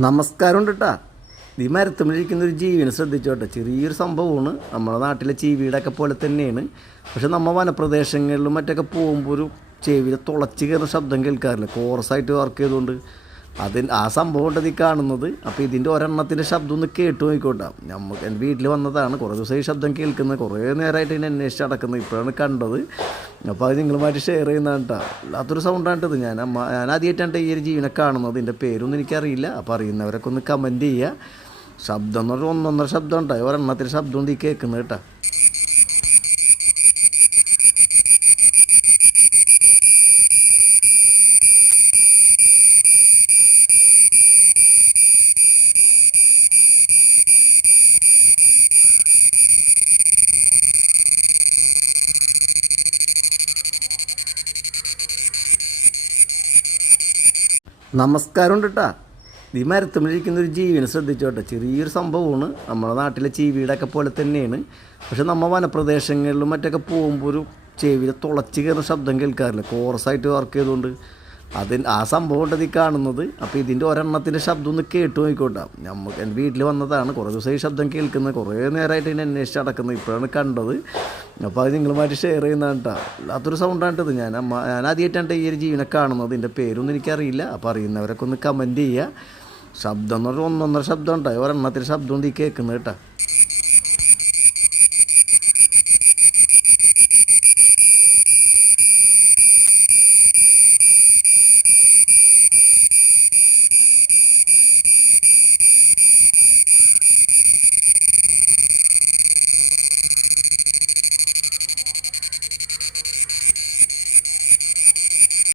നമസ്കാരം കേട്ടാ. ഈ മരത്തുമ്പിലിരിക്കുന്ന ഒരു ജീവിനെ ശ്രദ്ധിച്ചോട്ടെ. ചെറിയൊരു സംഭവമാണ്, നമ്മുടെ നാട്ടിലെ ചീവീടൊക്കെ പോലെ തന്നെയാണ്. പക്ഷെ നമ്മൾ വനപ്രദേശങ്ങളിലും മറ്റൊക്കെ പോകുമ്പോൾ ഒരു ചെവിയിൽ തുളച്ച് കയറുന്ന ശബ്ദം കേൾക്കാറില്ല, കോറസായിട്ട് വർക്ക് ചെയ്തുകൊണ്ട്. ആ സംഭവം ഉണ്ടത് ഈ കാണുന്നത്. അപ്പോൾ ഇതിൻ്റെ ഒരെണ്ണത്തിൻ്റെ ശബ്ദം ഒന്ന് കേട്ട് നോക്കിക്കോട്ടെ. എൻ്റെ വീട്ടിൽ വന്നതാണ്, കുറേ ദിവസം ഈ ശബ്ദം കേൾക്കുന്നത്, കുറേ നേരമായിട്ട് ഇതിനെ അന്വേഷിച്ച് നടക്കുന്നത്, ഇപ്പോഴാണ് കണ്ടത്. അപ്പോൾ അത് നിങ്ങളുമായിട്ട് ഷെയർ ചെയ്യുന്നതാണ് കേട്ടോ. അല്ലാത്തൊരു സൗണ്ടാണിട്ടത്. ഞാൻ ആദ്യമായിട്ടാണ് ഈ ഒരു ജീവനെ കാണുന്നത്. ഇതിൻ്റെ പേരൊന്നും എനിക്കറിയില്ല. അപ്പോൾ അറിയുന്നവരൊക്കെ ഒന്ന് കമൻറ്റ് ചെയ്യുക. ശബ്ദം എന്ന് പറഞ്ഞാൽ ഒന്നൊന്നര ശബ്ദം ഉണ്ടായി, ഒരെണ്ണത്തിൻ്റെ ശബ്ദം ഉണ്ട് ഈ കേൾക്കുന്നത് കേട്ടോ. നമസ്കാരം കേട്ടാ. ഈ മരത്തുമ്പിലിരിക്കുന്ന ഒരു ജീവിനെ ശ്രദ്ധിച്ചോട്ടെ. ചെറിയൊരു സംഭവമാണ്, നമ്മുടെ നാട്ടിലെ ചീവീടൊക്കെ പോലെ തന്നെയാണ്. പക്ഷെ നമ്മൾ വനപ്രദേശങ്ങളിലും മറ്റൊക്കെ പോകുമ്പോൾ ഒരു ചെവിയിൽ തുളച്ച് കയറുന്ന ശബ്ദം കേൾക്കാറില്ല, കോറസായിട്ട് വർക്ക് ചെയ്തുകൊണ്ട്. ആ സംഭവം ഉണ്ടത് ഈ കാണുന്നത്. അപ്പോൾ ഇതിൻ്റെ ഒരെണ്ണത്തിൻ്റെ ശബ്ദം ഒന്ന് കേട്ട് നോക്കിക്കോട്ടെ. എൻ്റെ വീട്ടിൽ വന്നതാണ്, കുറേ ദിവസം ഈ ശബ്ദം കേൾക്കുന്നത്, കുറേ നേരമായിട്ട് ഇതിനെ അന്വേഷിച്ച് നടക്കുന്നത്, ഇപ്പോഴാണ് കണ്ടത്. അപ്പോൾ അത് നിങ്ങളുമായിട്ട് ഷെയർ ചെയ്യുന്നതാണ് കേട്ടോ. അല്ലാത്തൊരു സൗണ്ടാണിട്ടത്. ഞാൻ ആദ്യമായിട്ടാണ് ഈ ഒരു ജീവനെ കാണുന്നത്. ഇതിൻ്റെ പേരൊന്നും എനിക്കറിയില്ല. അപ്പോൾ അറിയുന്നവരൊക്കെ ഒന്ന് കമൻറ്റ് ചെയ്യുക. ശബ്ദം എന്ന് പറഞ്ഞാൽ ഒന്നൊന്നര ശബ്ദം ഉണ്ടായി, ഒരെണ്ണത്തിൻ്റെ ശബ്ദം ഉണ്ട് ഈ കേൾക്കുന്നത് കേട്ടോ.